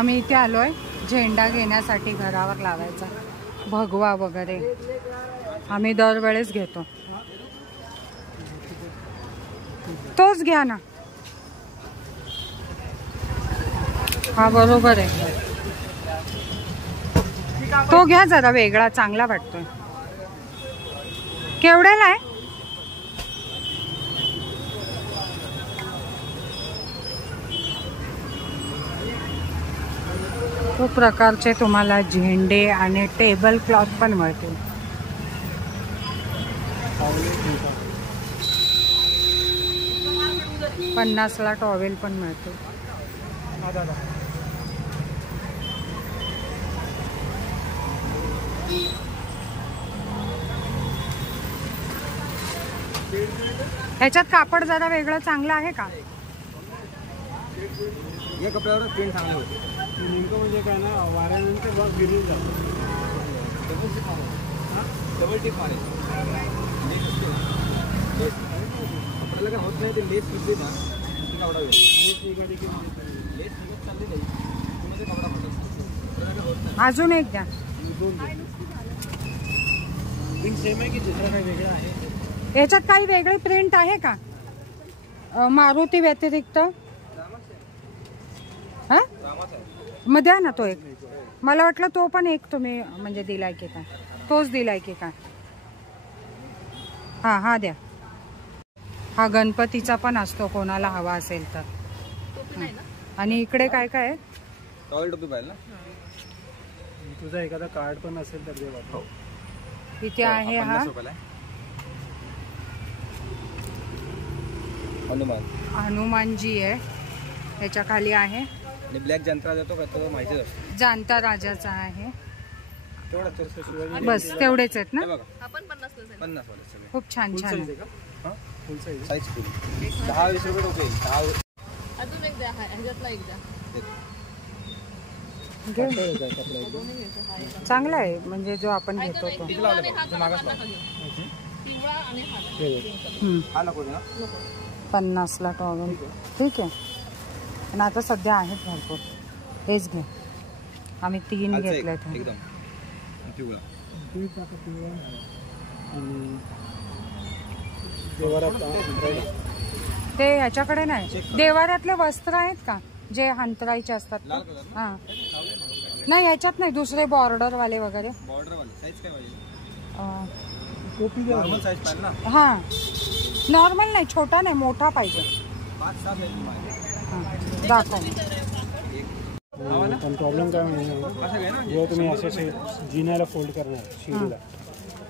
आम्ही इथे आलोय झेंडा घेण्यासाठी घरावर लावायचा, भगवा वगैरे आम्ही दरवेळेस घेतो. तोच घ्या ना. हा बरोबर आहे, तो घ्या जरा वेगळा चांगला वाटतोय. केवढ्याला आहे? खूप प्रकारचे तुम्हाला झेंडे आणि टेबल क्लॉथ पण मिळतील. $50ला टॉवेल पण मिळतो. ह्याच्यात कापड जरा वेगळं चांगलं आहे का? या कपड्यावर प्रिंट चांगले होते. नेमकं म्हणजे काय ना, वाऱ्यानंतर बॉक्स गिरून जातो. डबल टिप मारे आपल्याला काय होत नाही. ते लेस सुटली ना कपडा लेस चालली नाही कपडा फटत. अजून एक द्या. प्रिंट सेम आहे की दुसरा काही वेगळा आहे? याच्यात काही वेगळी प्रिंट आहे का मारुती व्यतिरिक्त? हा मग द्या ना तो एक. मला वाटलं तो पण एक तुम्ही म्हणजे दिलाय की काय, तोच दिलाय की काय? हा हा द्या. हा गणपतीचा पण असतो कोणाला हवा असेल तर. आणि इकडे काय काय आहे? टॉवेल टोपी पाहिजे ना तुझा, एखादा कार्ड पण असेल तर दे बाबा. इथे आहे हा हनुमानजी आहे, ह्याच्या खाली आहे. आणि ब्लॅक जनता देतो का तो माहितीच असतो. जाणता राजाचा आहे. तेवढा बस तेवढेच आहेत ना? 50 खूप छान छान आहे. फुल साईज 10-20 रुपये टोपी. अजून एक द्या. ह्याच्यातला एक द्या. चांगला आहे म्हणजे जो आपण घेतो तो. 50ला टॉवेल ठीक आहे. आणि आता सध्या आहेत भरपूर. हेच घे. आम्ही 3 घेतले. ते ह्याच्याकडे नाही, देवाऱ्यातले वस्त्र आहेत का जे हंतरायचे असतात? हा नाही ह्याच्यात नाही, दुसरे बॉर्डर वाले वगैरे. हा नॉर्मल नाही, छोटा नाही, मोठा पाहिजे. दाखव. पण प्रॉब्लेम काय म्हणजे तुम्ही असे जिन्याला फोल्ड करणार शिडीला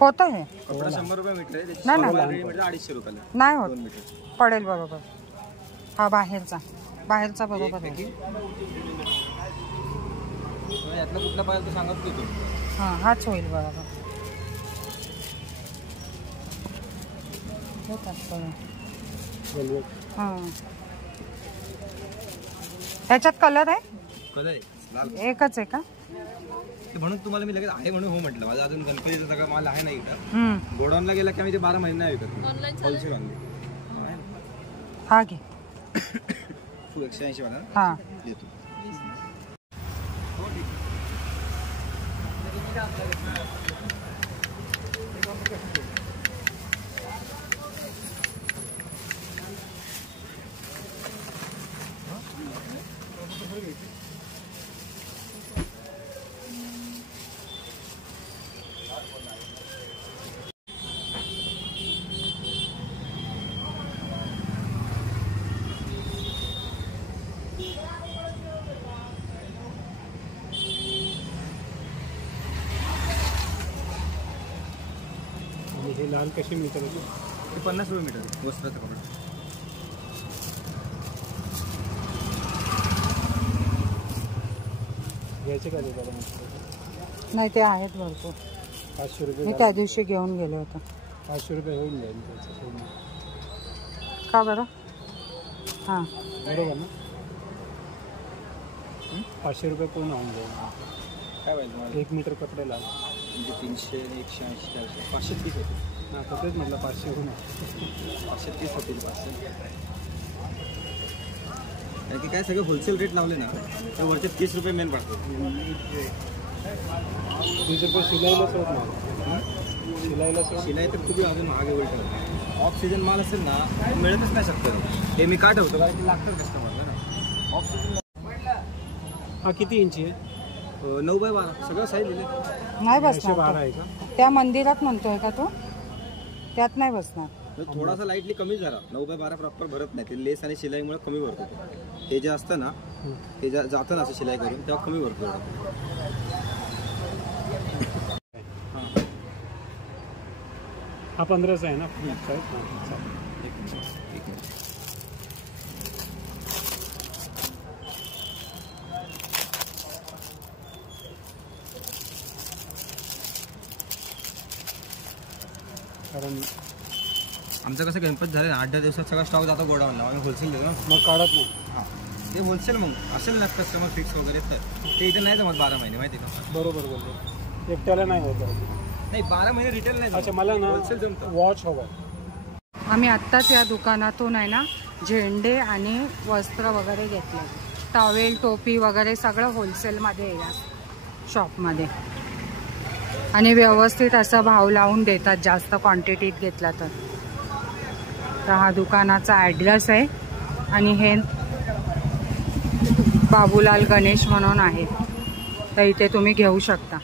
होत आहे. 100 रुपये मीटर आहे. नाही 250 रुपयाला नाही होत, पडेल बरोबर. हा बाहेरचा बरोबर आहे. यातला कुठला पाहिजे तो सांगत की तू. हा हाच होईल बरोबर. हा ह्याच्यात कलर आहे? कलर लाल एकच आहे का? म्हणून तुम्हाला मी लगेच आहे म्हणून हो म्हटलं. माझा अजून गणपतीचा सगळा माल आहे ना इकडं. गोडाऊनला गेला की आम्ही ते 12 महिने नाही विकत. होलसेल आणले. हा घे. 180 वाला हा देतो. हे लाल कशी मीटर होती? ते 50 रुपये मीटर वस्त्राचा कपडा. घ्यायचे का ते? नाही ते आहेत भरपूर. 500 रुपये मी त्या दिवशी घेऊन गेले होते. 500 रुपये होऊन जाईल का बरं? हां बरोबर ना. 500 रुपये पूर्ण होऊन जाईल. काय पाहिजे? 1 मीटर कपडे लाल म्हणजे 300, 180, 400, 530 होते. हां कपडेच म्हटलं 500 होऊन 530 होतील. 500 की काय सगळे होलसेल रेट लावले ना तर वरचे 30 रुपये मेन पडतो. 30 रुपये शिलाईला सोड ना. शिलाई तर खूप अजून मागे उलट. ऑफ सीजन माल असेल ना मिळतच नाही शकतं. हे मी का ठेवतो कारण की लागतं कस्टमरला ना. ऑफ सीजन हा किती इंची आहे? 9x12 सगळं साईज दिले. नाही 12 बसणार आहे का? त्या मंदिरात म्हणतोय का तो? त्यात नाही बसणार. थोडासा लाईटली कमी झाला. 9x12 प्रॉपर भरत नाही. ते लेस आणि शिलाईमुळे कमी भरतो. हे जे असतं ना हे जातं ना असं शिलाई करून तेव्हा कमी भरतो. हा 15चा आहे ना? कारण आमचं कसं गणपती झालं 8-10 दिवसात सगळा स्टॉक जातो गोडाऊनला. आम्ही होलसेल देतो ना. मग काढत नाही. हां ते होलसेल मग असेल ना कस्टमर फिक्स वगैरे तर ते इथे नाही जमत 12 महिने माहिती का. बरोबर बोलतो. एकट्याला नाही होत. नाही 12 महिने रिटेल नाही. अच्छा मला ना होलसेल जमतं. वॉच हवा. आम्ही आत्ताच या दुकानातून आहे ना झेंडे आणि वस्त्र वगैरे घेतले. टॉवेल टोपी वगैरे सगळं होलसेलमध्ये आहे या शॉपमध्ये. आणि व्यवस्थित असा भाव लावून देतात जास्त क्वांटिटीत घेतला तर. हा दुकानाचा ॲड्रेस आहे आणि हे बाबूलाल गणेश म्हणून आहे तर इथे तुम्ही घेऊ शकता.